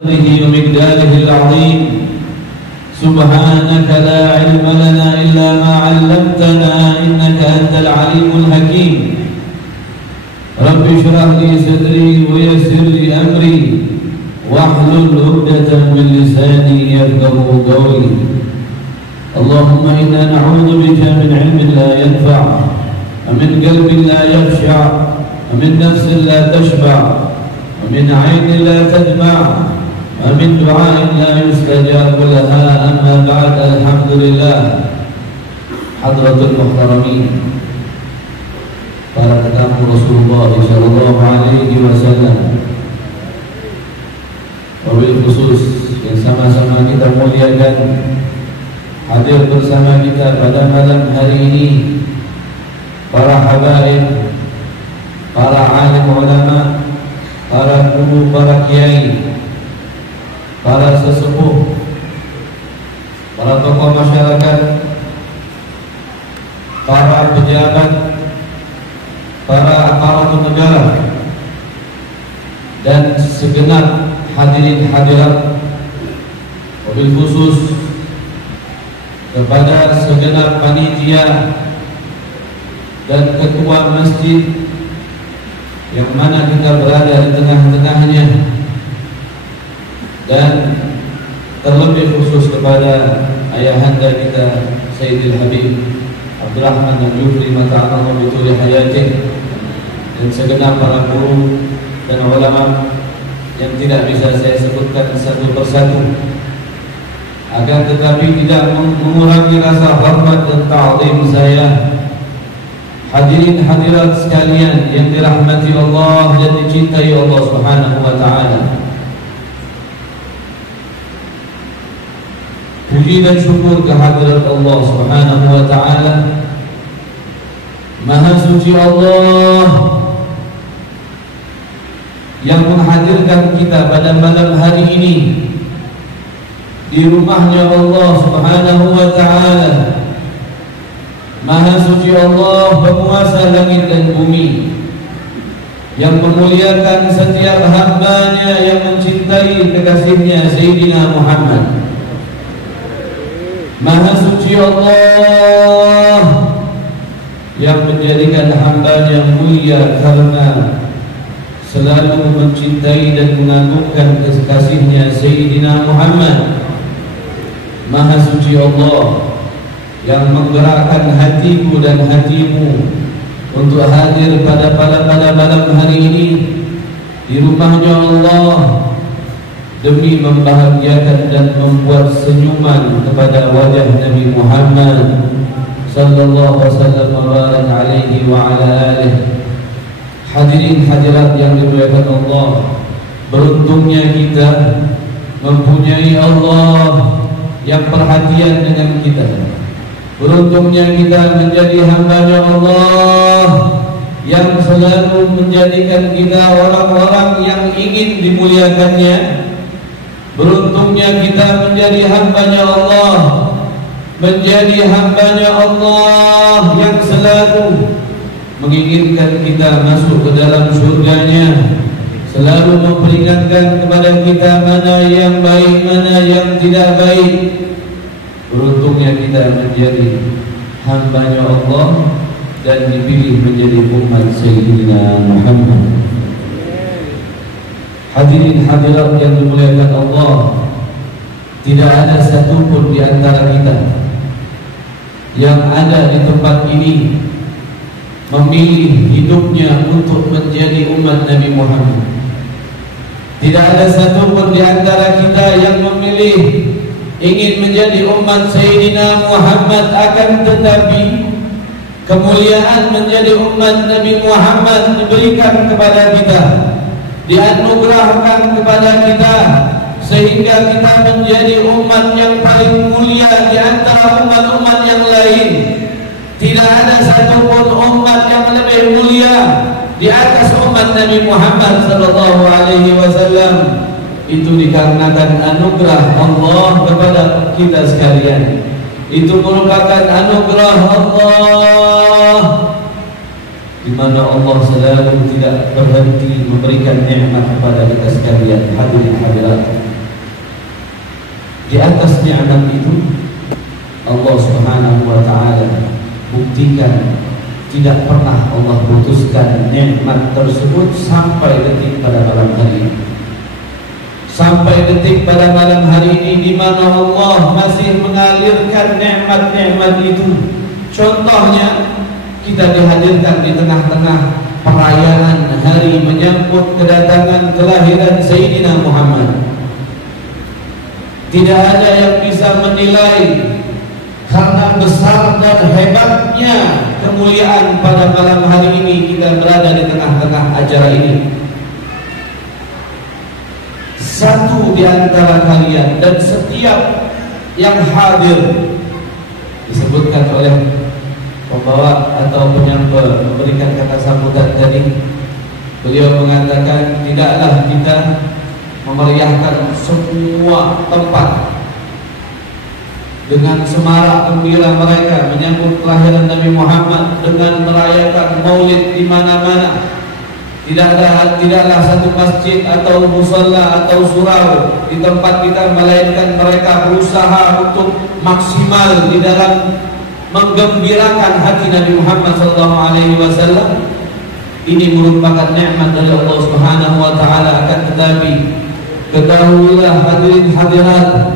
ومقداره العظيم. سبحانك لا علم لنا إلا ما علمتنا إنك أنت العليم الحكيم. رب اشرح لي صدري ويسر لي أمري واحلل عقدة من لساني يفقهوا قولي. اللهم إنا نعوذ بك من علم لا ينفع ومن قلب لا يخشع ومن نفس لا تشبع ومن عين لا تدمع ومن دعاء لا يستجاب لها. أما بعد، الحمد لله. Hadratul Muhtaramin, para tetamu Rasulullah sallallahu alaihi wasallam, wabil khusus yang sama-sama kita muliakan, hadir bersama kita pada malam hari ini para habaib, para alim ulama, para guru, para kiai, para sesepuh, para tokoh masyarakat, para pejabat, para aparatur negara, dan segenap hadirin hadirat, wabil khusus kepada segenap panitia dan ketua masjid yang mana kita berada di tengah-tengahnya, dan terlebih khusus kepada ayahanda kita Sayyidil Habib Abdurrahman Al-Jufri mata'allahu bituli hayatih, dan segenap para guru dan ulama yang tidak bisa saya sebutkan satu persatu, akan tetapi tidak mengurangi rasa hormat dan ta'zim saya. Hadirin hadirat sekalian yang dirahmati Allah dan dicintai Allah Subhanahu wa taala. Puji dan syukur kehadirat Allah Subhanahu wa taala. Maha suci Allah yang menghadirkan kita pada malam hari ini di rumahnya Allah Subhanahu wa taala. Maha suci Allah, penguasa langit dan bumi, yang memuliakan setiap hamba-Nya yang mencintai kekasihnya Sayyidina Muhammad. Maha suci Allah yang menjadikan hamba-Nya mulia karena selalu mencintai dan mengagungkan kekasihnya Sayyidina Muhammad. Maha suci Allah yang menggerakkan hatiku dan hatimu untuk hadir pada malam hari ini di rumahnya Allah, demi membahagiakan dan membuat senyuman kepada wajah Nabi Muhammad sallallahu alaihi wa ala alihi. Hadirin hadirat yang dimuliakan Allah, beruntungnya kita mempunyai Allah yang perhatian dengan kita. Beruntungnya kita menjadi hamba-Nya Allah yang selalu menjadikan kita orang-orang yang ingin dimuliakannya. Beruntungnya kita menjadi hamba-Nya Allah, menjadi hamba-Nya Allah yang selalu menginginkan kita masuk ke dalam surga-Nya, selalu memperingatkan kepada kita mana yang baik, mana yang tidak baik. Beruntungnya kita menjadi hamba-Nya Allah dan dipilih menjadi umat Sayyidina Muhammad. Hadirin hadirat yang dimuliakan Allah, tidak ada satupun di antara kita yang ada di tempat ini memilih hidupnya untuk menjadi umat Nabi Muhammad. Tidak ada satupun di antara kita yang memilih ingin menjadi umat Sayyidina Muhammad, akan tetapi kemuliaan menjadi umat Nabi Muhammad diberikan kepada kita, dianugerahkan kepada kita, sehingga kita menjadi umat yang paling mulia di antara umat-umat yang lain. Tidak ada satupun umat yang lebih mulia di atas umat Nabi Muhammad sallallahu alaihi wasallam. Itu dikarenakan anugerah Allah kepada kita sekalian. Itu merupakan anugerah Allah di mana Allah selalu tidak berhenti memberikan nikmat kepada kita sekalian, hadirin hadirat. Di atas nikmat itu Allah Subhanahu wa taala buktikan tidak pernah Allah putuskan nikmat tersebut sampai detik pada malam hari ini. Sampai detik pada malam hari ini di mana Allah masih mengalirkan nikmat-nikmat itu. Contohnya, kita dihadirkan di tengah-tengah perayaan hari menyambut kedatangan kelahiran Sayyidina Muhammad. Tidak ada yang bisa menilai karena besar dan hebatnya kemuliaan pada malam hari ini kita berada di tengah-tengah acara ini. Satu di antara kalian dan setiap yang hadir, disebutkan oleh pembawa atau penyampaian memberikan kata sambutan tadi, beliau mengatakan tidaklah kita memeriahkan semua tempat dengan semarak gembira mereka menyambut kelahiran Nabi Muhammad dengan merayakan maulid di mana-mana. Tidaklah satu masjid atau musalla atau surau di tempat kita, melainkan mereka berusaha untuk maksimal di dalam menggembirakan hati Nabi Muhammad SAW. Ini merupakan nikmat dari Allah Subhanahu wa taala. Akan tetapi ketahuilah hadirin hadirat,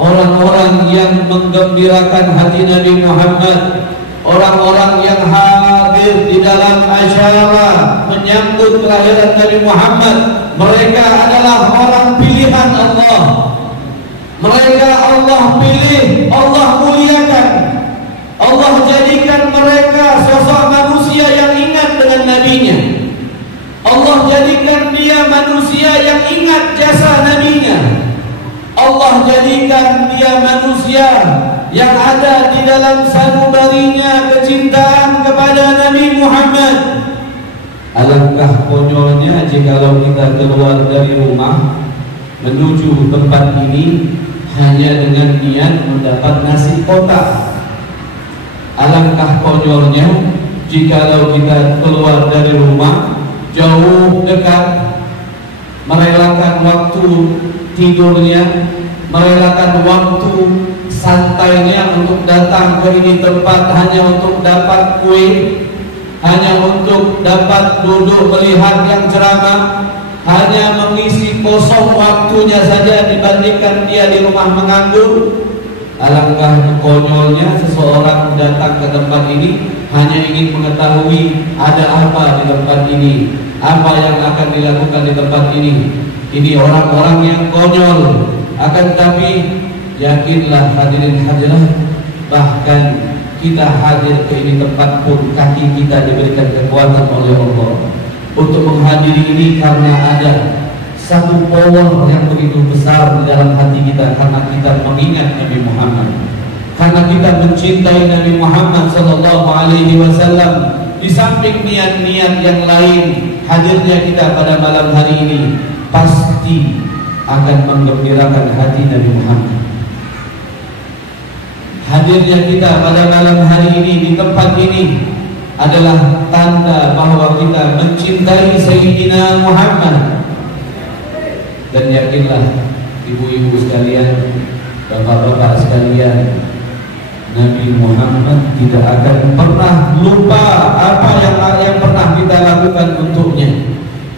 orang-orang yang menggembirakan hati Nabi Muhammad, orang-orang yang hadir di dalam acara menyambut kelahiran Nabi Muhammad, mereka adalah orang pilihan Allah. Mereka Allah pilih, Allah muliakan. Allah jadikan mereka sosok manusia yang ingat dengan nabinya. Allah jadikan dia manusia yang ingat jasa nabinya. Allah jadikan dia manusia yang ada di dalam sanubarinya kecintaan kepada Nabi Muhammad. Alangkah konyolnya jikalau kita keluar dari rumah menuju tempat ini hanya dengan niat mendapat nasi kotak. Alangkah konyolnya jikalau kita keluar dari rumah jauh dekat, merelakan waktu tidurnya, merelakan waktu santainya untuk datang ke ini tempat hanya untuk dapat kue, hanya untuk dapat duduk melihat yang ceramah, hanya mengisi kosong waktunya saja dibandingkan dia di rumah menganggur. Alangkah konyolnya seseorang datang ke tempat ini hanya ingin mengetahui ada apa di tempat ini, apa yang akan dilakukan di tempat ini. Ini orang-orang yang konyol. Akan tetapi yakinlah hadirin hadirat, bahkan kita hadir ke ini tempat pun kaki kita diberikan kekuatan oleh Allah untuk menghadiri ini karena ada satu power yang begitu besar di dalam hati kita, karena kita mengingat Nabi Muhammad, karena kita mencintai Nabi Muhammad SAW. Di samping niat-niat yang lain, hadirnya kita pada malam hari ini pasti akan menggembirakan hati Nabi Muhammad. Hadirnya kita pada malam hari ini di tempat ini adalah tanda bahwa kita mencintai Sayyidina Muhammad. Dan yakinlah ibu-ibu sekalian, bapak-bapak sekalian, Nabi Muhammad tidak akan pernah lupa apa yang pernah kita lakukan untuknya.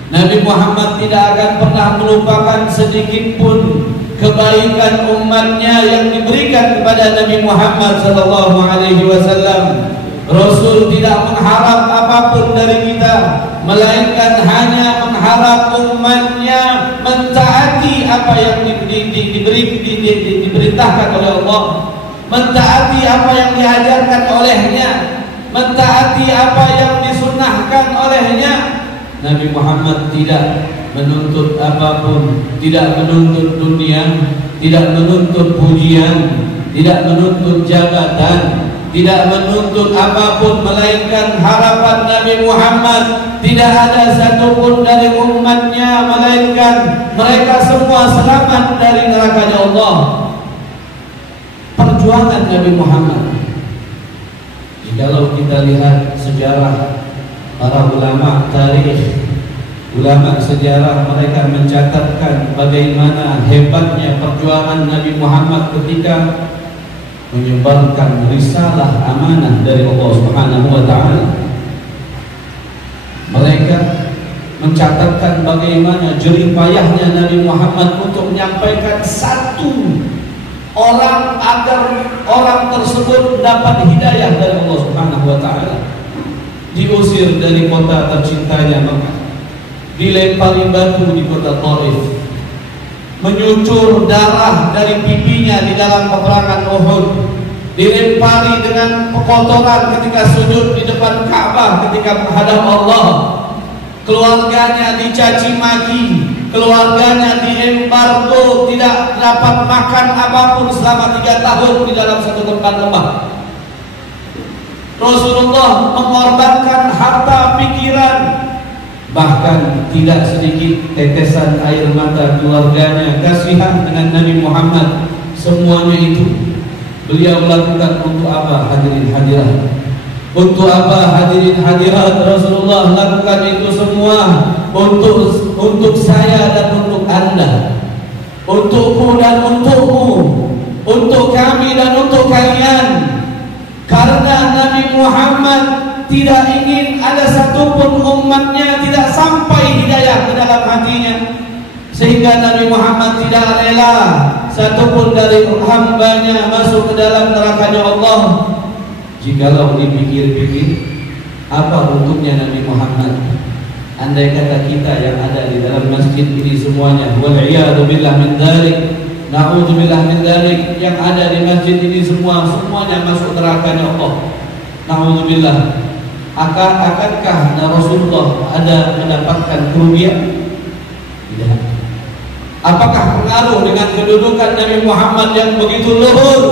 Nabi Muhammad tidak akan pernah melupakan sedikit pun kebaikan umatnya yang diberikan kepada Nabi Muhammad SAW. Rasul tidak mengharap apapun dari kita, melainkan hanya mengharap umatnya mentaati apa yang diperintahkan oleh Allah, mentaati apa yang diajarkan olehnya, mentaati apa yang disunnahkan olehnya. Nabi Muhammad tidak menuntut apapun, tidak menuntut dunia, tidak menuntut pujian, tidak menuntut jabatan, tidak menuntut apapun, melainkan harapan Nabi Muhammad tidak ada satupun dari umatnya melainkan mereka semua selamat dari nerakanya Allah. Perjuangan Nabi Muhammad, jikalau kita lihat sejarah para ulama tarikh, ulama sejarah, mereka mencatatkan bagaimana hebatnya perjuangan Nabi Muhammad ketika menyebarkan risalah amanah dari Allah Subhanahu wa taala. Mereka mencatatkan bagaimana jerih payahnya Nabi Muhammad untuk menyampaikan satu orang agar orang tersebut dapat hidayah dari Allah Subhanahu wa taala. Diusir dari kota tercintanya Makkah, dilempari batu di kota Taif, menyucur darah dari pipinya di dalam peperangan Uhud, dilempari dengan kotoran ketika sujud di depan Ka'bah ketika menghadap Allah, keluarganya dicaci maki, keluarganya diembargo, tidak dapat makan apapun selama 3 tahun di dalam satu tempat lembah. Rasulullah mengorbankan harta, pikiran, bahkan tidak sedikit tetesan air mata keluarganya, kasihan dengan Nabi Muhammad. Semuanya itu beliau lakukan untuk apa, hadirin hadirat? Untuk apa, hadirin hadirat? Rasulullah lakukan itu semua untuk saya dan untuk Anda, untukku dan untukmu, untuk kami dan untuk kalian. Karena Nabi Muhammad tidak ingin ada satupun umatnya tidak sampai hidayah ke dalam hatinya, sehingga Nabi Muhammad tidak rela satupun dari hambanya masuk ke dalam nerakanya Allah. Jikalau dipikir-pikir, apa untuknya Nabi Muhammad? Andai kata kita yang ada di dalam masjid ini semuanya, wal'iyadu billah min dzalik, na'udzubillah min dzalik, yang ada di masjid ini semuanya masuk nerakanya Allah, na'udzubillah. Akankah Rasulullah ada mendapatkan kerugian? Tidak. Apakah pengaruh dengan kedudukan Nabi Muhammad yang begitu luhur?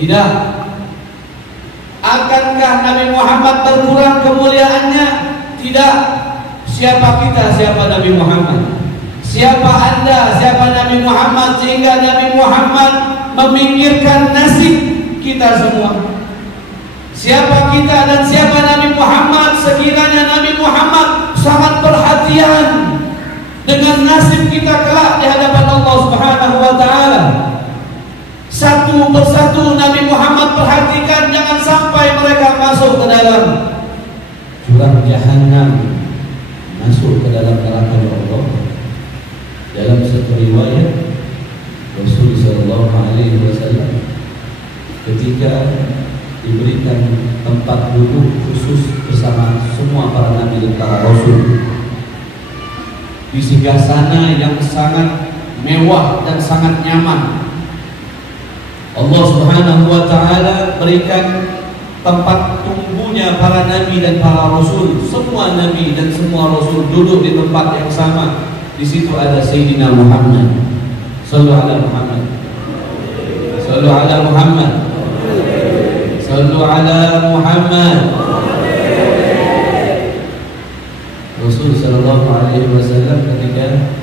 Tidak. Akankah Nabi Muhammad berkurang kemuliaannya? Tidak. Siapa kita, siapa Nabi Muhammad? Siapa Anda, siapa Nabi Muhammad sehingga Nabi Muhammad memikirkan nasib kita semua? Siapa kita dan siapa Nabi Muhammad sekiranya Nabi Muhammad sangat perhatian dengan nasib kita kelak di hadapan Allah Subhanahu wa taala. Satu persatu Nabi Muhammad perhatikan, jangan sampai mereka masuk ke dalam jurang jahanam, masuk ke dalam neraka Allah. Dalam satu riwayat Rasul sallallahu alaihi wasallam ketika diberikan tempat duduk khusus bersama semua para nabi dan para rasul di singgasana yang sangat mewah dan sangat nyaman, Allah Subhanahu wa taala berikan tempat tunggunya para nabi dan para rasul. Semua nabi dan semua rasul duduk di tempat yang sama. Di situ ada Sayyidina Muhammad. Sallu ala Muhammad. Sallu ala Muhammad. Sallu ala Muhammad. Rasul sallallahu alaihi wasallam ketika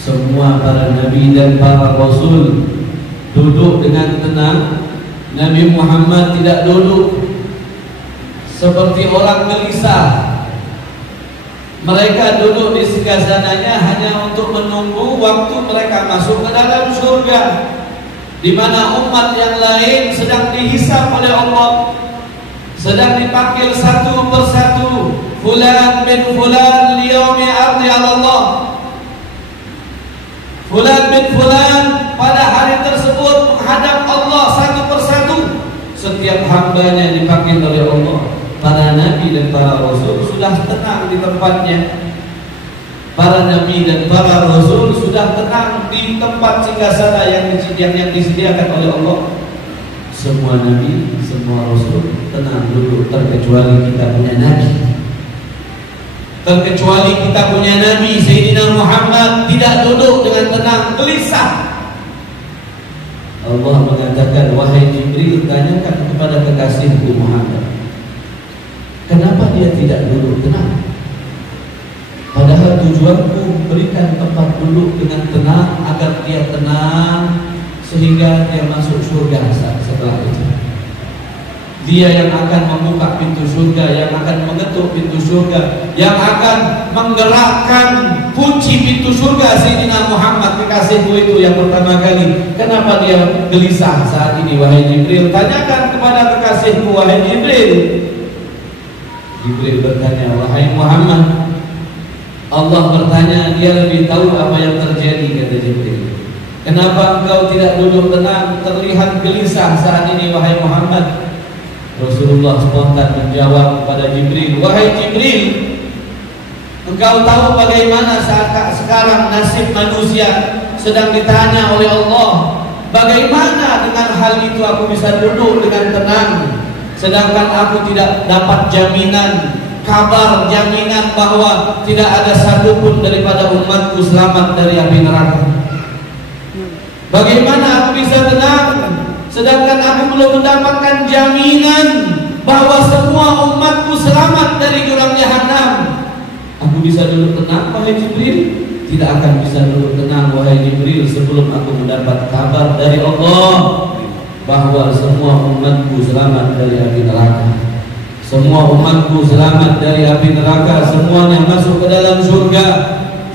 semua para nabi dan para rasul duduk dengan tenang, Nabi Muhammad tidak duduk seperti orang gelisah. Mereka duduk di singgasananya hanya untuk menunggu waktu mereka masuk ke dalam surga, di mana umat yang lain sedang dihisab oleh Allah, sedang dipanggil satu persatu. Fulan bin fulan liyaumi ardi Allah, fulan bin fulan pada hari tersebut menghadap Allah satu persatu. Setiap hambanya dipanggil oleh Allah. Para nabi dan para rasul sudah tenang di tempatnya. Para nabi dan para rasul sudah tenang di tempat singgasana yang disediakan oleh Allah. Semua nabi, semua rasul tenang duduk, terkecuali kita punya nabi. Terkecuali kita punya nabi Sayyidina Muhammad tidak duduk dengan tenang, gelisah. Allah mengatakan, wahai Jibril, tanyakan kepada kekasihku Muhammad, kenapa dia tidak duduk tenang? Padahal tujuanku berikan tempat duduk dengan tenang agar dia tenang sehingga dia masuk surga setelah itu. Dia yang akan membuka pintu surga, yang akan mengetuk pintu surga, yang akan menggerakkan kunci pintu surga. Sayyidina Muhammad kekasihku itu yang pertama kali. Kenapa dia gelisah saat ini wahai Jibril? Tanyakan kepada kekasihku wahai Jibril. Jibril bertanya, wahai Muhammad, Allah bertanya, dia lebih tahu apa yang terjadi, kata Jibril. Kenapa engkau tidak duduk tenang, terlihat gelisah saat ini wahai Muhammad? Rasulullah spontan menjawab kepada Jibril, wahai Jibril, engkau tahu bagaimana saat sekarang nasib manusia sedang ditanya oleh Allah. Bagaimana dengan hal itu aku bisa duduk dengan tenang, sedangkan aku tidak dapat jaminan, kabar jaminan bahwa tidak ada satupun daripada umatku selamat dari api neraka. Bagaimana aku bisa tenang sedangkan aku belum mendapatkan jaminan bahwa semua umatku selamat dari jurang jahanam? Aku bisa duduk tenang wahai Jibril? Tidak akan bisa duduk tenang wahai Jibril sebelum aku mendapat kabar dari Allah bahwa semua umatku selamat dari api neraka. Semua umatku selamat dari api neraka, semuanya masuk ke dalam surga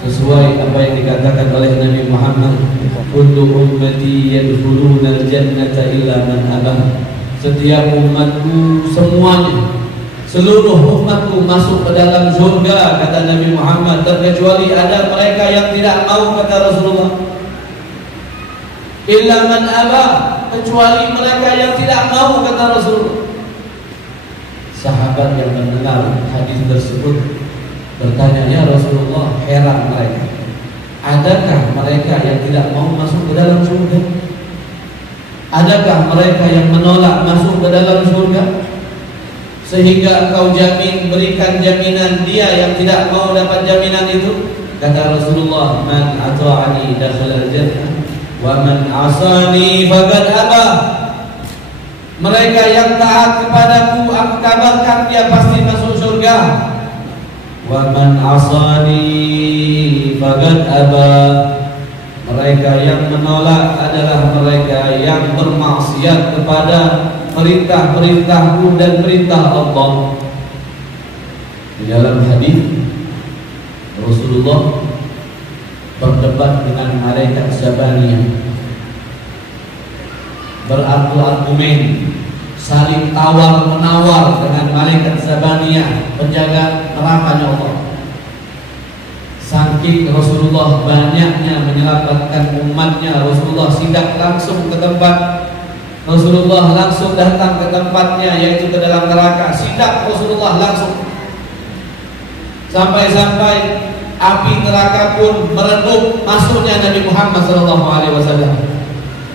sesuai apa yang dikatakan oleh Nabi Muhammad, kullu ummati yadkhuluna al-jannata illa man abah. Setiap umatku semuanya, seluruh umatku masuk ke dalam surga, kata Nabi Muhammad, terkecuali ada mereka yang tidak mau, kata Rasulullah. Illa man abah, kecuali mereka yang tidak mau, kata Rasulullah. Sahabat yang mendengar hadis tersebut bertanya, ya Rasulullah, heran mereka, adakah mereka yang tidak mau masuk ke dalam surga? Adakah mereka yang menolak masuk ke dalam surga sehingga engkau jamin, berikan jaminan dia yang tidak mau dapat jaminan itu? Kata Rasulullah, man ata'ani dakhala al-jannah wa man asani faqad aba. Mereka yang taat kepadaku, aku kabarkan dia pasti masuk surga. Wa man asani faqad aba. Mereka yang menolak adalah mereka yang bermaksiat kepada perintah-perintahku dan perintah Allah. Di dalam hadis Rasulullah berdebat dengan malaikat Zabaniyah, berargumen, saling tawar menawar dengan malaikat Zabaniyah, penjaga nerakanya Allah. Saking Rasulullah banyaknya menyelamatkan umatnya, Rasulullah sidak langsung ke tempat, Rasulullah langsung datang ke tempatnya, yaitu ke dalam neraka. Sidak Rasulullah langsung, sampai-sampai api neraka pun meredup masuknya Nabi Muhammad SAW.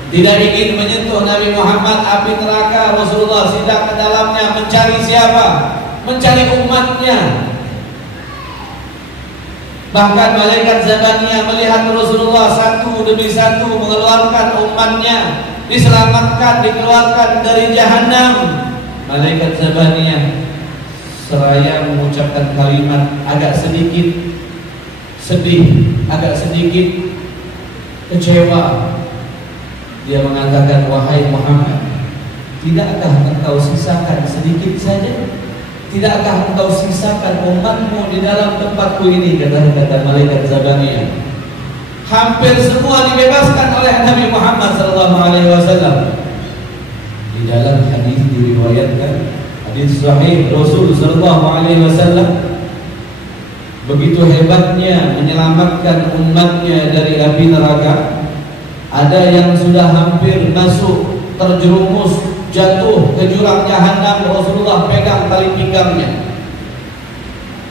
Tidak ingin menyentuh Nabi Muhammad api neraka, Rasulullah sidak ke dalamnya. Mencari siapa? Mencari umatnya. Bahkan malaikat Zabaniyah melihat Rasulullah satu demi satu mengeluarkan umatnya, diselamatkan, dikeluarkan dari jahanam. Malaikat Zabaniyah seraya mengucapkan kalimat agak sedikit sedih, agak sedikit kecewa. Dia mengatakan, wahai Muhammad, tidakkah engkau sisakan sedikit saja? Tidakkah engkau sisakan umatmu di dalam tempatku ini? Kata malaikat Zabaniyah. Hampir semua dibebaskan oleh Nabi Muhammad SAW. Di dalam hadis diriwayatkan, hadis sahih Rasul SAW, begitu hebatnya menyelamatkan umatnya dari api neraka. Ada yang sudah hampir masuk, terjerumus, jatuh ke jurang jahanam, Rasulullah pegang tali pinggangnya.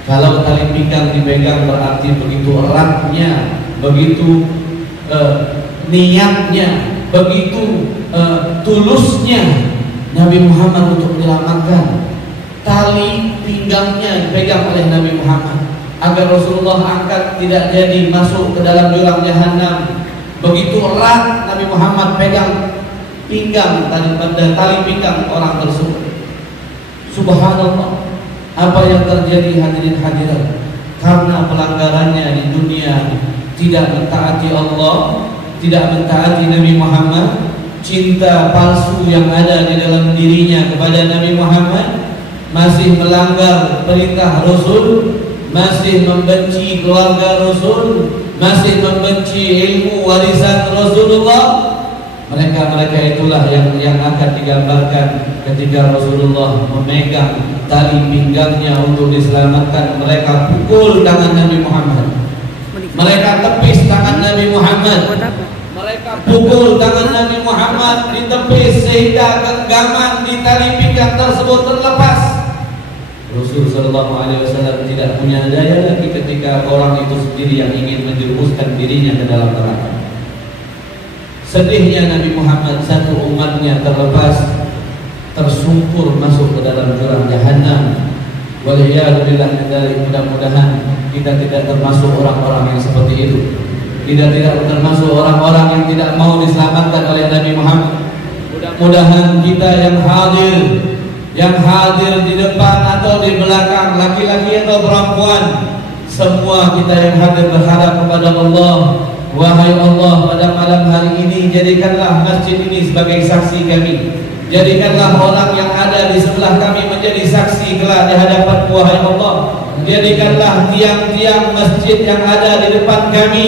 Kalau tali pinggang dipegang berarti begitu eratnya, begitu niatnya, begitu tulusnya Nabi Muhammad untuk menyelamatkan. Tali pinggangnya dipegang oleh Nabi Muhammad agar Rasulullah angkat, tidak jadi masuk ke dalam jurang jahanam. Begitu erat Nabi Muhammad pegang pinggang, tali pinggang orang tersebut. Subhanallah, apa yang terjadi hadirin hadirat? Karena pelanggarannya di dunia, tidak mentaati Allah, tidak mentaati Nabi Muhammad, cinta palsu yang ada di dalam dirinya kepada Nabi Muhammad, masih melanggar perintah Rasul, masih membenci keluarga Rasul, masih membenci ilmu warisan Rasulullah, mereka itulah yang akan digambarkan ketika Rasulullah memegang tali pinggangnya untuk diselamatkan. Mereka pukul tangan Nabi Muhammad, mereka tepis tangan Nabi Muhammad, mereka pukul tangan Nabi Muhammad, ditepis sehingga genggaman di tali pinggang tersebut terlepas. Rasul Sallallahu Alaihi Wasallam tidak punya daya lagi ketika orang itu sendiri yang ingin menjerumuskan dirinya ke dalam neraka. Sedihnya Nabi Muhammad, satu umatnya terlepas, tersungkur masuk ke dalam jurang Jahannam. Waliyahillah min dzalik. Mudah-mudahan kita tidak termasuk orang-orang yang seperti itu. Kita tidak termasuk orang-orang yang tidak mau diselamatkan oleh Nabi Muhammad. Mudah-mudahan kita yang hadir di depan atau di belakang, laki-laki atau perempuan, semua kita yang hadir berharap kepada Allah, wahai Allah, pada malam hari ini jadikanlah masjid ini sebagai saksi kami. Jadikanlah orang yang ada di sebelah kami menjadi saksi kelak di hadapan wahai Allah. Jadikanlah tiang-tiang masjid yang ada di depan kami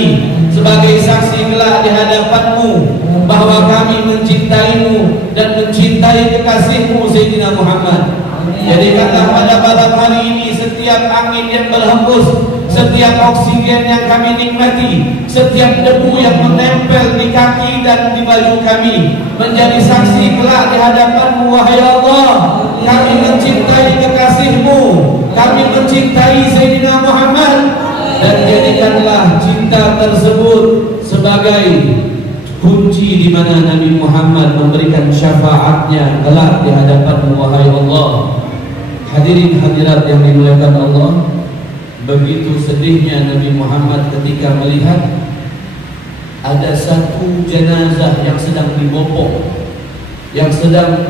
sebagai saksi kelak di hadapan-Mu bahwa kami mencintaimu dan mencintai kekasihmu Sayyidina Muhammad. Jadikanlah pada malam hari ini setiap angin yang berhembus, setiap oksigen yang kami nikmati, setiap debu yang menempel di kaki dan di baju kami menjadi saksi kelak di hadapan-Mu wahai Allah. Kami mencintai kekasihmu, kami mencintai Sayyidina Muhammad, dan jadikanlah cinta tersebut sebagai kunci di mana Nabi Muhammad memberikan syafaatnya kelak di hadapan wahai Allah. Hadirin hadirat yang dimuliakan Allah, begitu sedihnya Nabi Muhammad ketika melihat ada satu jenazah yang sedang dibopong, yang sedang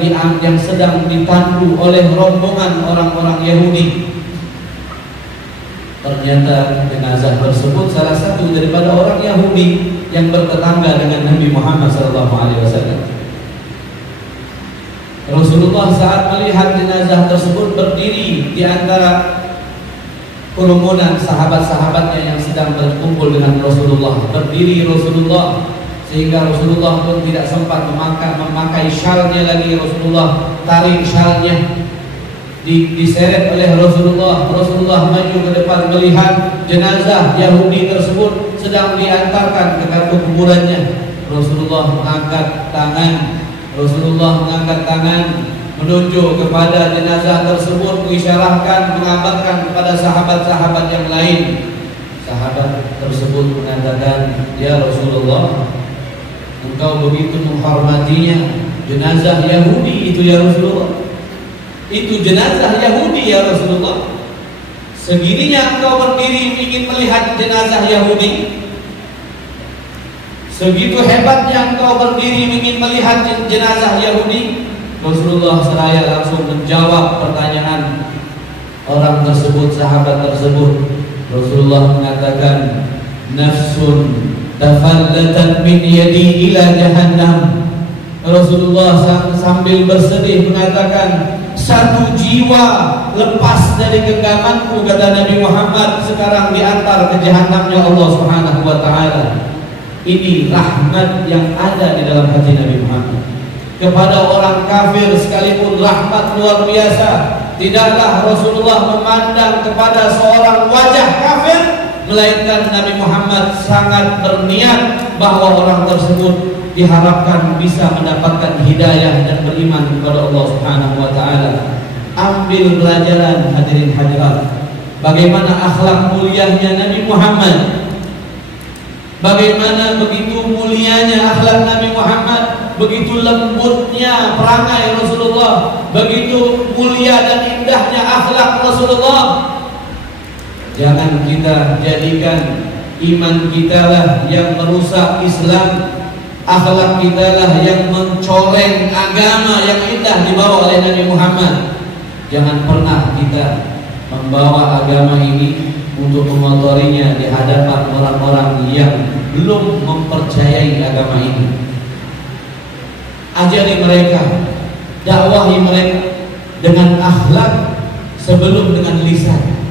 ditandu oleh rombongan orang-orang Yahudi. Ternyata jenazah tersebut salah satu daripada orang Yahudi yang bertetangga dengan Nabi Muhammad SAW. Rasulullah saat melihat jenazah tersebut berdiri di antara kerumunan sahabat-sahabatnya yang sedang berkumpul dengan Rasulullah. Berdiri Rasulullah sehingga Rasulullah pun tidak sempat memakai syalnya lagi. Rasulullah tarik syalnya, diseret oleh Rasulullah. Rasulullah maju ke depan melihat jenazah Yahudi tersebut sedang diantarkan ke kuburannya. Rasulullah mengangkat tangan menunjuk kepada jenazah tersebut, mengisyaratkan, mengabarkan kepada sahabat-sahabat yang lain. Sahabat tersebut mengatakan, "Ya Rasulullah, engkau begitu menghormatinya, jenazah Yahudi itu ya Rasulullah. Itu jenazah Yahudi ya Rasulullah. Segininya engkau berdiri ingin melihat jenazah Yahudi. Segitu hebatnya engkau berdiri ingin melihat jenazah Yahudi." Rasulullah seraya langsung menjawab pertanyaan orang tersebut, sahabat tersebut. Rasulullah mengatakan, "Nafsun tafallatan min yadi ila jahannam." Rasulullah sambil bersedih mengatakan, "Satu jiwa lepas dari genggamanku," kata Nabi Muhammad, "sekarang diantar ke jahanamnya Allah Subhanahu wa taala." Ini rahmat yang ada di dalam hati Nabi Muhammad. Kepada orang kafir sekalipun rahmat luar biasa. Tidaklah Rasulullah memandang kepada seorang wajah kafir, melainkan Nabi Muhammad sangat berniat bahwa orang tersebut diharapkan bisa mendapatkan hidayah dan beriman kepada Allah Subhanahu wa taala. Ambil pelajaran hadirin hadirat, bagaimana akhlak mulianya Nabi Muhammad. Bagaimana begitu mulianya akhlak Nabi Muhammad, begitu lembutnya perangai Rasulullah, begitu mulia dan indahnya akhlak Rasulullah. Jangan kita jadikan iman kita lah yang merusak Islam, akhlak kita lah yang mencoreng agama yang indah dibawa oleh Nabi Muhammad. Jangan pernah kita membawa agama ini untuk mengotorinya di hadapan orang-orang yang belum mempercayai agama ini. ajari mereka, dakwahi mereka dengan akhlak sebelum dengan lisan.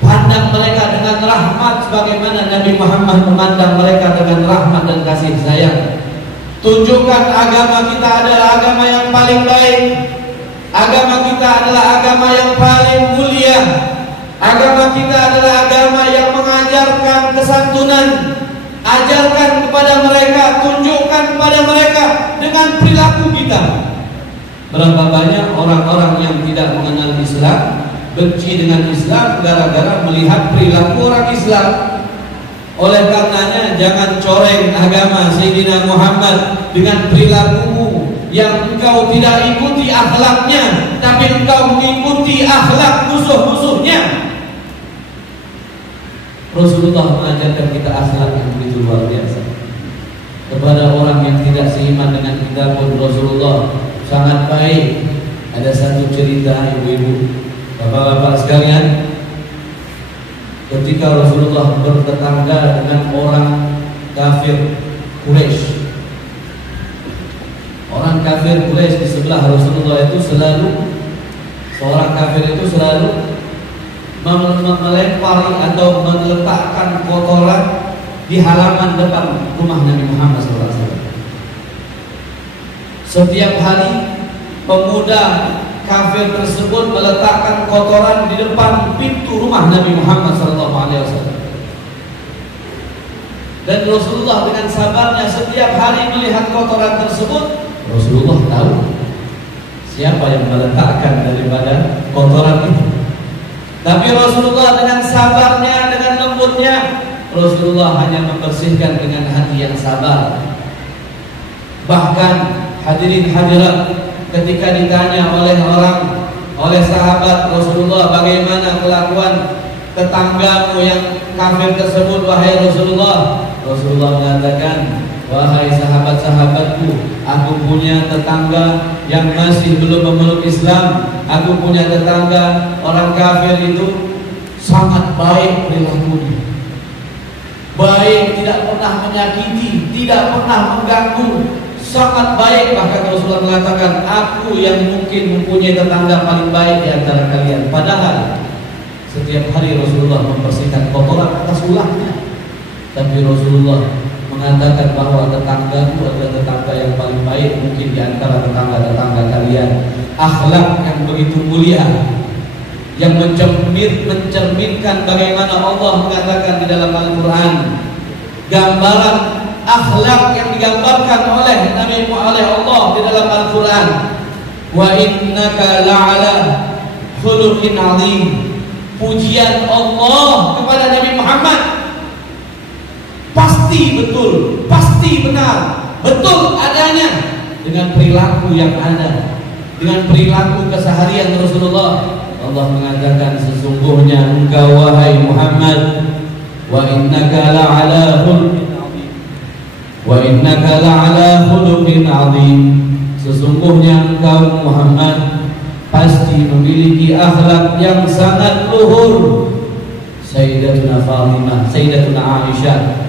Pandang mereka dengan rahmat sebagaimana Nabi Muhammad memandang mereka dengan rahmat dan kasih sayang. Tunjukkan agama kita adalah agama yang paling baik. Agama kita adalah agama yang paling mulia. Agama kita adalah agama yang mengajarkan kesantunan. Ajarkan kepada mereka, tunjukkan kepada mereka dengan perilaku kita. Berapa banyak orang-orang yang tidak mengenal Islam benci dengan Islam gara-gara melihat perilaku orang Islam. Oleh karenanya jangan coreng agama Sayyidina Muhammad dengan perilakumu yang engkau tidak ikuti akhlaknya, tapi engkau mengikuti akhlak musuh-musuhnya. Rasulullah mengajarkan kita akhlak yang begitu luar biasa. Kepada orang yang tidak seiman dengan kita pun Rasulullah sangat baik. Ada satu cerita ibu-ibu, bapak-bapak sekalian, ketika Rasulullah bertetangga dengan orang kafir Quraisy. Orang kafir Quraisy di sebelah Rasulullah itu selalu, seorang kafir itu selalu melempari atau meletakkan kotoran di halaman depan rumah Nabi Muhammad SAW. Setiap hari pemuda kafir tersebut meletakkan kotoran di depan pintu rumah Nabi Muhammad SAW. Dan Rasulullah dengan sabarnya setiap hari melihat kotoran tersebut. Rasulullah tahu siapa yang meletakkan daripada kotoran itu. Tapi Rasulullah dengan sabarnya, dengan lembutnya, Rasulullah hanya membersihkan dengan hati yang sabar. Bahkan hadirin hadirat, ketika ditanya oleh sahabat Rasulullah, bagaimana kelakuan tetanggamu yang kafir tersebut wahai Rasulullah? Rasulullah mengatakan, wahai sahabat-sahabatku, aku punya tetangga yang masih belum memeluk Islam. Aku punya tetangga orang kafir itu sangat baik perilakunya, baik, tidak pernah menyakiti, tidak pernah mengganggu, sangat baik. Bahkan Rasulullah mengatakan, aku yang mungkin mempunyai tetangga paling baik di antara kalian. Padahal setiap hari Rasulullah membersihkan kotoran atas ulahnya. Tapi Rasulullah mengatakan bahwa tetanggaku adalah tetangga yang paling baik mungkin di antara tetangga-tetangga kalian. Akhlak yang begitu mulia, yang mencerminkan bagaimana Allah mengatakan di dalam Al-Quran, gambaran akhlak yang digambarkan oleh Allah di dalam Al-Quran. Wa innaka la'ala khuluqin 'azim. Pujian Allah kepada Nabi Muhammad pasti betul, pasti benar, betul adanya dengan perilaku yang ada, dengan perilaku keseharian Rasulullah. Allah mengatakan, sesungguhnya engkau wahai Muhammad, wa innaka la'ala khuluqin 'azim, wa innaka la'ala khuluqin 'azim. Sesungguhnya engkau Muhammad pasti memiliki akhlak yang sangat luhur. Sayyidatuna Fatimah, Sayyidatuna Aisyah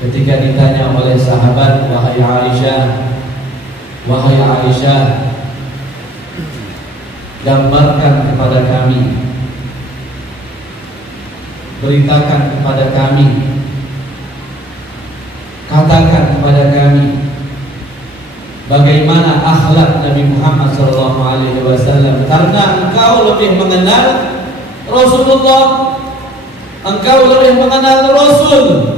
ketika ditanya oleh sahabat, wahai Aisyah, gambarkan kepada kami, beritakan kepada kami, katakan kepada kami bagaimana akhlak Nabi Muhammad SAW. Karena engkau lebih mengenal Rasulullah, engkau lebih mengenal Rasul.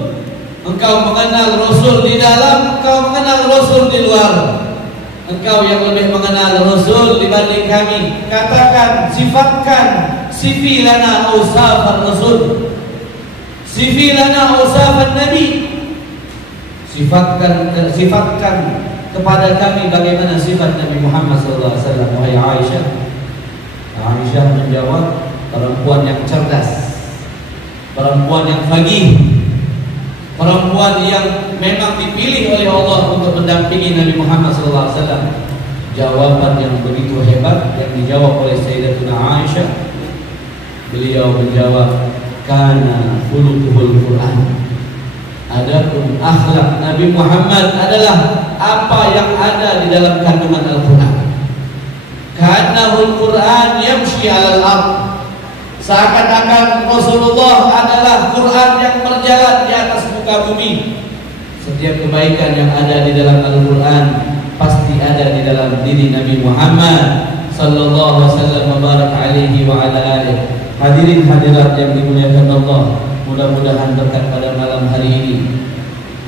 Engkau mengenal Rasul di dalam, engkau mengenal Rasul di luar. Engkau yang lebih mengenal Rasul dibanding kami. Katakan, sifatkan, sifi lana awsafan Rasul, sifi lana awsafan Nabi. Sifatkan kepada kami bagaimana sifat Nabi Muhammad SAW. Wahai Aisyah. Aisyah menjawab, perempuan yang cerdas, perempuan yang faqih, perempuan yang memang dipilih oleh Allah untuk mendampingi Nabi Muhammad SAW. Jawaban yang begitu hebat yang dijawab oleh Sayyidatuna Aisyah. Beliau menjawab, kana khuluquhul Quran. Adapun akhlak Nabi Muhammad adalah apa yang ada di dalam kandungan Al-Quran. Ka'annahul Quran yamshi 'alal ardh. Seakan-akan Rasulullah adalah Quran yang berjalan di atas muka bumi. Setiap kebaikan yang ada di dalam Al-Quran pasti ada di dalam diri Nabi Muhammad sallallahu alaihi wasallam barak alaihi wa ala alihi. Hadirin hadirat yang dimuliakan Allah, mudah-mudahan berkat pada malam hari ini,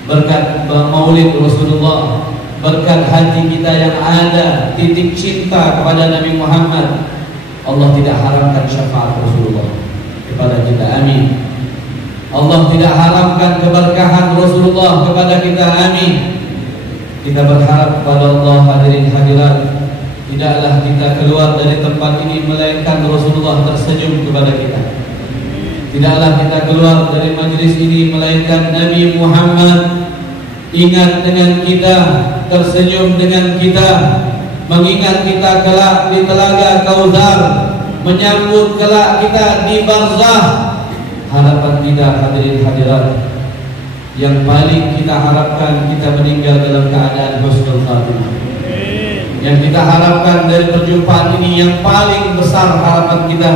berkat Maulid Rasulullah, berkat hati kita yang ada titik cinta kepada Nabi Muhammad, Allah tidak haramkan syafaat Rasulullah kepada kita. Amin. Allah tidak haramkan keberkahan Rasulullah kepada kita. Amin. Kita berharap kepada Allah, hadirin hadirat, tidaklah kita keluar dari tempat ini melainkan Rasulullah tersenyum kepada kita. Tidaklah kita keluar dari majlis ini melainkan Nabi Muhammad ingat dengan kita, tersenyum dengan kita, mengingat kita kelak di telaga Kautsar, menyambut kelak kita di barzakh. Harapan kita, hadirin hadirat, yang paling kita harapkan kita meninggal dalam keadaan husnul khatimah. Yang kita harapkan dari perjumpaan ini, yang paling besar harapan kita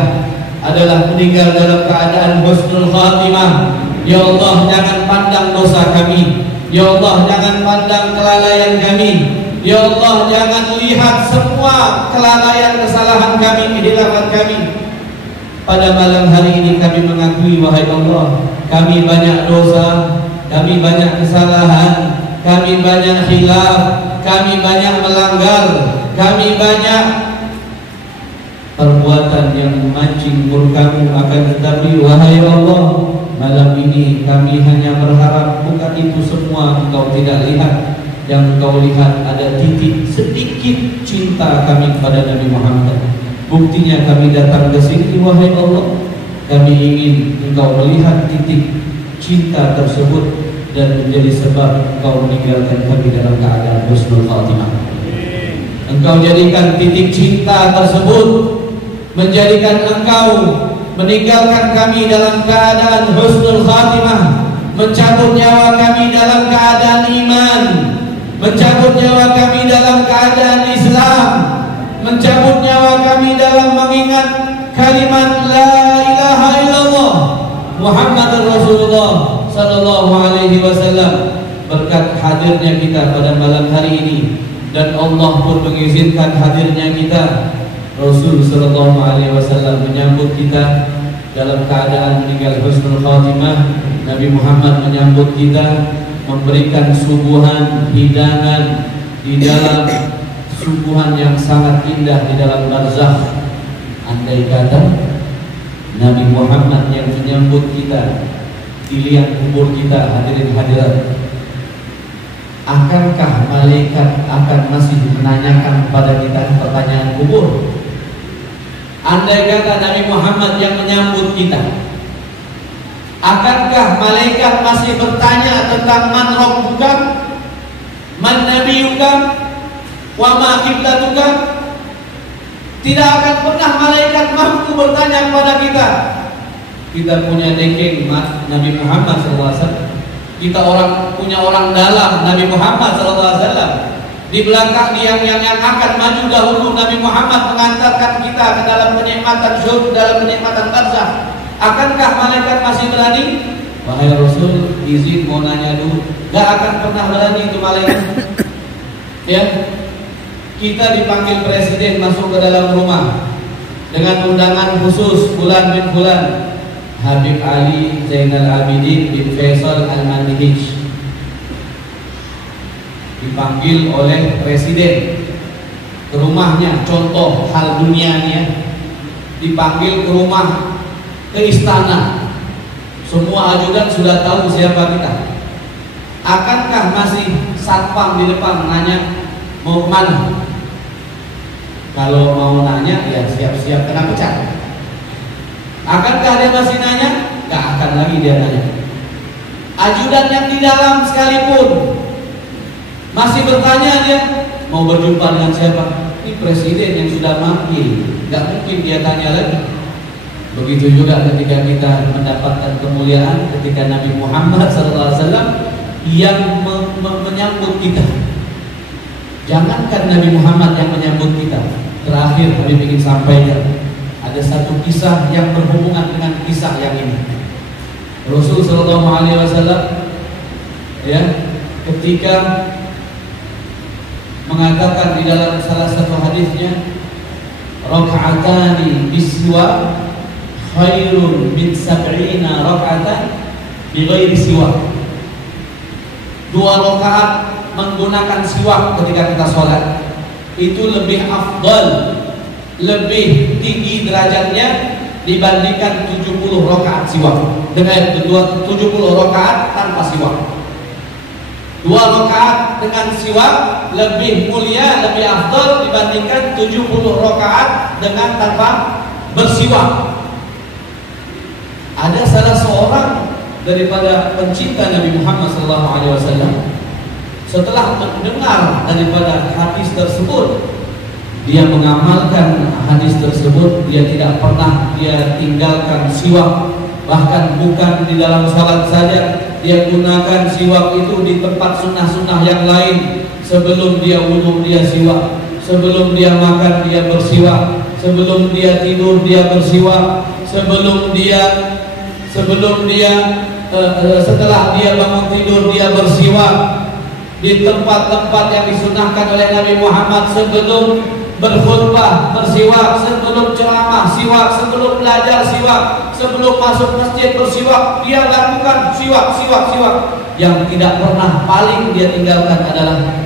adalah meninggal dalam keadaan husnul khatimah. Ya Allah, jangan pandang dosa kami. Ya Allah, jangan pandang kelalaian kami. Ya Allah, jangan lihat semua kelalaian kesalahan kami, kehilangan kami. Pada malam hari ini kami mengakui, wahai Allah, kami banyak dosa, kami banyak kesalahan, kami banyak khilaf, kami banyak melanggar, kami banyak perbuatan yang memancing murka-Mu. Akan tetapi wahai Allah, malam ini kami hanya berharap bukan itu semua Engkau tidak lihat. Yang Engkau lihat ada titik sedikit cinta kami kepada Nabi Muhammad. Buktinya kami datang ke sini, wahai Allah, kami ingin Engkau melihat titik cinta tersebut dan menjadi sebab Engkau meninggalkan kami dalam keadaan husnul khatimah. Engkau jadikan titik cinta tersebut menjadikan Engkau meninggalkan kami dalam keadaan husnul khatimah, mencabut nyawa kami dalam keadaan iman, mencabut nyawa kami dalam keadaan Islam, mencabut nyawa kami dalam mengingat kalimat la ilaha illallah Muhammadur Rasulullah sallallahu alaihi wasallam. Berkat hadirnya kita pada malam hari ini, dan Allah pun mengizinkan hadirnya kita, Rasul sallallahu alaihi wasallam menyambut kita dalam keadaan meninggal husnul khatimah. Nabi Muhammad menyambut kita, memberikan suguhan hidangan di dalam suguhan yang sangat indah di dalam barzakh. Andai kata Nabi Muhammad yang menyambut kita di liang kubur kita, hadirin hadirat, akankah malaikat akan masih menanyakan kepada kita pertanyaan kubur? Andai kata Nabi Muhammad yang menyambut kita, akankah malaikat masih bertanya tentang man rabbuka, man nabiyuka, wa ma qiblatuka? Tidak akan pernah malaikat mampu bertanya kepada kita. Kita punya dengking Nabi Muhammad SAW. Kita punya orang dalam Nabi Muhammad SAW. Di belakang yang akan maju dahulu Nabi Muhammad mengantarkan kita ke dalam kenikmatan syurga, dalam kenikmatan barzakh. Akankah malaikat masih berani? Wahai Rasul, izin mau nanya dulu. Gak akan pernah berani itu malaikat. Ya, kita dipanggil presiden masuk ke dalam rumah dengan undangan khusus bulan bin bulan, Habib Ali Zainal Abidin bin Faisal Al-Manhij, dipanggil oleh presiden ke rumahnya. Contoh hal dunianya, dipanggil ke rumah, ke istana. Semua ajudan sudah tahu siapa kita. Akankah masih satpam di depan nanya mau kemana? Kalau mau nanya, ya siap-siap kena pecat. Akankah dia masih nanya? Gak akan lagi dia nanya. Ajudan yang di dalam sekalipun masih bertanya, dia mau berjumpa dengan siapa? Ini presiden yang sudah mati. Gak mungkin dia tanya lagi. Begitu juga ketika kita mendapatkan kemuliaan ketika Nabi Muhammad SAW yang menyambut kita. Jangankan Nabi Muhammad yang menyambut kita. Terakhir Habib ingin sampaikan, ada satu kisah yang berhubungan dengan kisah yang ini. Rasul SAW ya, ketika mengatakan di dalam salah satu hadisnya, raka'atani biswa khairun min sab'ina raka'atan bighairi siwak. 2 rakaat menggunakan siwak ketika kita sholat itu lebih afdal, lebih tinggi derajatnya dibandingkan 70 rakaat siwak. Dengan 70 rakaat tanpa siwak, 2 rakaat dengan siwak lebih mulia, lebih afdal dibandingkan 70 rakaat dengan tanpa bersiwak. Ada salah seorang daripada pencinta Nabi Muhammad SAW, setelah mendengar daripada hadis tersebut, dia mengamalkan hadis tersebut. Dia tidak pernah dia tinggalkan siwak. Bahkan bukan di dalam salat saja, dia gunakan siwak itu di tempat sunnah-sunnah yang lain. Sebelum dia wudu dia siwak, sebelum dia makan dia bersiwak, sebelum dia tidur dia bersiwak, setelah dia bangun tidur dia bersiwak. Di tempat-tempat yang disunahkan oleh Nabi Muhammad, sebelum berkhutbah bersiwak, sebelum ceramah siwak, sebelum belajar siwak, sebelum masuk masjid bersiwak, dia lakukan siwak. Yang tidak pernah paling dia tinggalkan adalah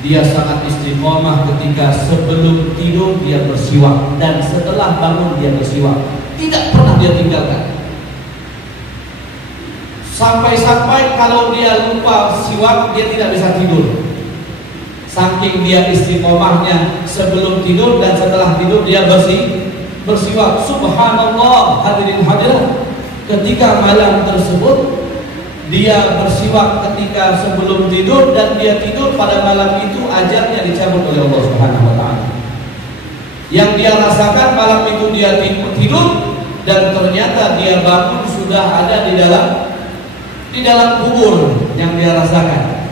dia sangat istiqomah ketika sebelum tidur dia bersiwak dan setelah bangun dia bersiwak. Tidak pernah dia tinggalkan. Sampai-sampai kalau dia lupa siwak, dia tidak bisa tidur. Saking dia istiqomahnya sebelum tidur dan setelah tidur dia bersiwak. Subhanallah, hadirin hadirat. Ketika malam tersebut dia bersiwak ketika sebelum tidur dan dia tidur pada malam itu, ajalnya dicabut oleh Allah Subhanahu wa taala. Yang dia rasakan malam itu dia tidur dan ternyata dia bangun sudah ada di dalam kubur yang dia rasakan.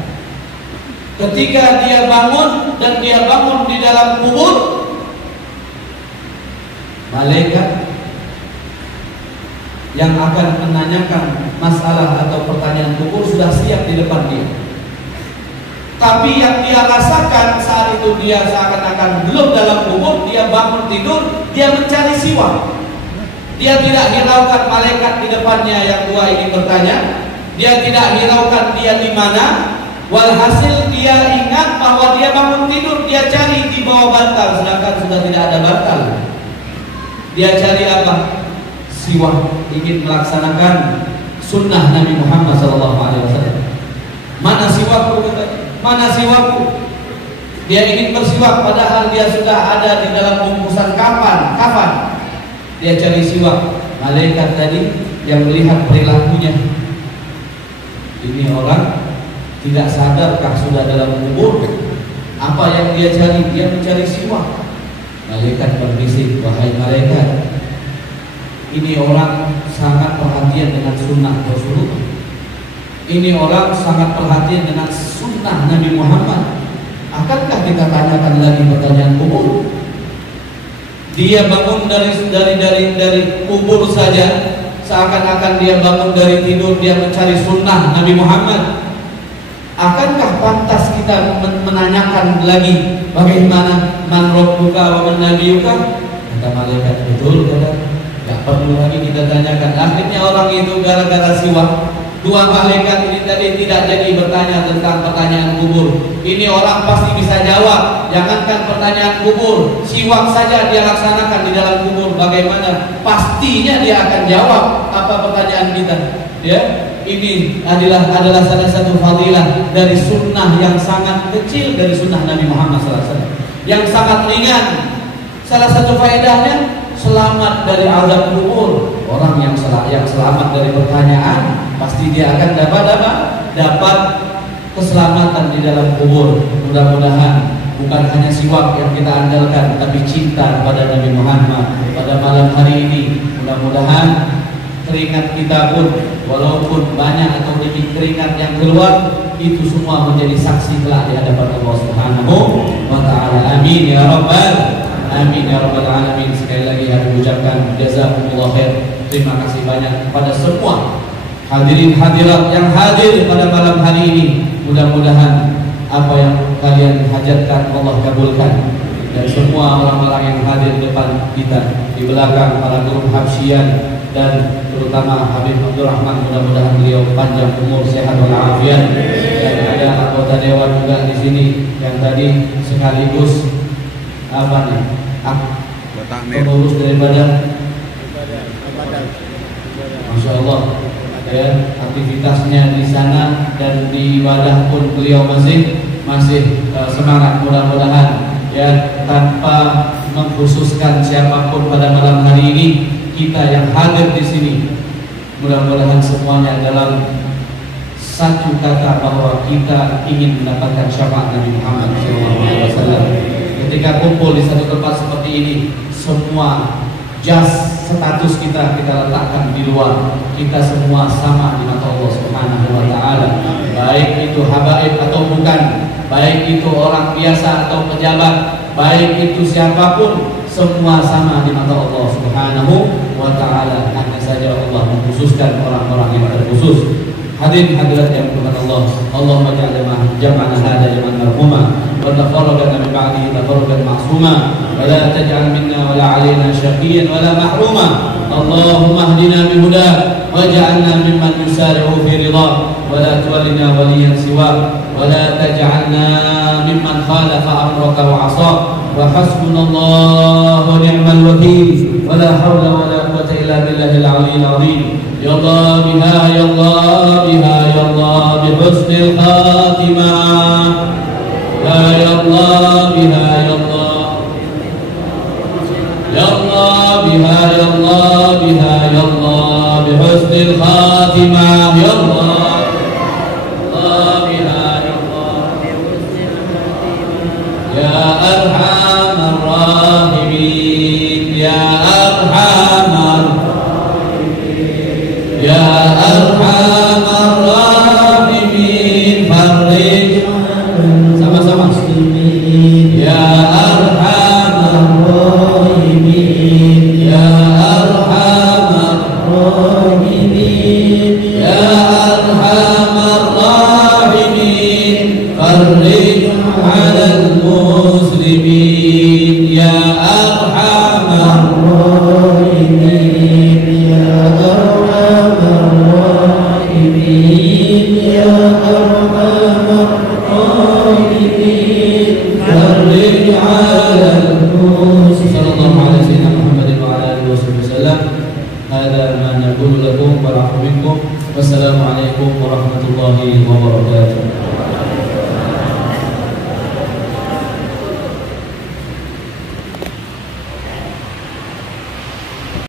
Ketika dia bangun dan dia bangun di dalam kubur, malaikat yang akan menanyakan masalah atau pertanyaan kubur sudah siap di depan dia. Tapi yang dia rasakan saat itu, dia seakan-akan belum dalam kubur, dia bangun tidur, dia mencari siwak. Dia tidak hiraukan malaikat di depannya yang dua ini bertanya. Dia tidak hiraukan dia di mana. Walhasil dia ingat bahwa dia bangun tidur, dia cari di bawah bantal, sedangkan sudah tidak ada bantal. Dia cari apa? Siwak, ingin melaksanakan sunnah Nabi Muhammad SAW. Mana siwakku? Mana siwakku? Dia ingin bersiwak padahal dia sudah ada di dalam bungkusan kafan. Dia cari siwak. Malaikat tadi yang melihat perilakunya, ini orang tidak sadarkah sudah dalam kubur? Apa yang dia cari? Dia mencari siwak. Malaikat berbisik, wahai malaikat, ini orang sangat perhatian dengan sunnah Rasulullah. Ini orang sangat perhatian dengan sunnah Nabi Muhammad. Akankah kita tanyakan lagi pertanyaan kubur? Dia bangun dari kubur saja, seakan-akan dia bangun dari tidur, dia mencari sunnah Nabi Muhammad. Akankah pantas kita menanyakan lagi bagaimana man rabbuka wa man nabiyuka? Kata malaikat, betul kata, tidak perlu lagi kita tanyakan. Akhirnya orang itu gara-gara siwak, dua malaikat ini tadi tidak jadi bertanya tentang pertanyaan kubur. Ini orang pasti bisa jawab. Jangankan pertanyaan kubur, siwak saja dia laksanakan di dalam kubur. Bagaimana pastinya dia akan jawab apa pertanyaan kita? Ya, ini adalah salah satu fadilah dari sunnah yang sangat kecil dari sunnah Nabi Muhammad SAW, yang sangat ringan. Salah satu faedahnya selamat dari azab kubur. Orang yang selamat dari pertanyaan pasti dia akan dapat keselamatan di dalam kubur. Mudah-mudahan bukan hanya siwak yang kita andalkan, tapi cinta kepada Nabi Muhammad. Pada malam hari ini mudah-mudahan keringat kita pun, walaupun banyak atau sedikit keringat yang keluar, itu semua menjadi saksi kelak di hadapan Allah Subhanahu wa Ta'ala. Amin ya rabbal amin ya rabbal alamin. Sekali lagi kami ucapkan jazakumullah khair. Terima kasih banyak kepada semua hadirin hadirat yang hadir pada malam hari ini. Mudah-mudahan apa yang kalian hajatkan Allah kabulkan, dan semua orang-orang yang hadir di depan kita, di belakang para guru Habsyian, dan terutama Habib Abdul Rahman, mudah-mudahan beliau panjang umur, sehat walafiat. Dan ada anggota dewan juga di sini yang tadi sekaligus apa nih? Pengurus daripada Masya Allah ya, aktivitasnya di sana dan di ibadah pun beliau masih semangat. Mudah-mudahan ya, tanpa mengkhususkan siapapun pada malam hari ini, kita yang hadir di sini, mudah-mudahan semuanya dalam satu kata bahwa kita ingin mendapatkan syafaat Nabi Muhammad SAW. Ketika kumpul di satu tempat seperti ini, semua jas status kita letakkan di luar. Kita semua sama di mata Allah Subhanahu wa Ta'ala. Baik itu habaib atau bukan, baik itu orang biasa atau pejabat, baik itu siapapun, semua sama di mata Allah Subhanahu wa Ta'ala. Hanya saja Allah mengkhususkan orang-orang yang terkhusus. Hadirin hadirat yang dimuliakan Allah, Allahumma ja'al jam'ana hadza jam'an marhuma wa tafarraqna min ba'dihi tafarraqan ma'suma wa la taj'al minna wa la 'alaina syaqiyyan wa la mahruma. Allahumma hdina bi huda waj'alna mimman yusari'u fi ridha wa la tuwallina waliyan siwa wa la taj'alna mimman khalafa amraka wa 'asa wa hasbunallahu wa ni'mal wakeel wa la hawla wa la quwwata illa billahil 'aliyyil 'azim. Ya Allah biha ya Allah biha ya Allah bi husnil khatimah. Ya Allah biha ya Allah ya Allah biha ya Allah biha ya Allah bi husnil khatimah. Ya Allah biha ya Allah ya arhamar rahimin ya arhamar ya arhamar rahimin farij sama-sama ya arhamar rahimin ya arhamar rahimin ya arhamar rahimin farij 'alal muslimin ya arhamar rahimin ya Wassalamualaikum warahmatullahi wabarakatuh.